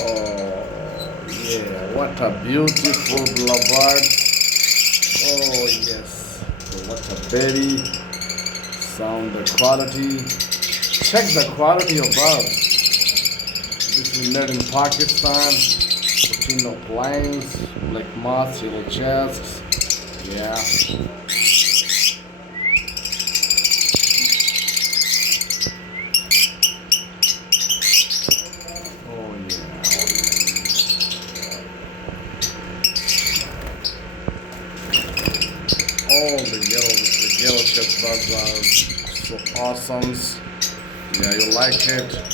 Oh, yeah, what a beautiful lovebird. Oh, yes. So what a baby. Sound the quality. Check the quality of birds. This is made in Pakistan. Latino plains, black moths, yellow chests. Yeah. Oh, yeah. Oh, the yellow chest bugs are so awesome. Yeah, you like it.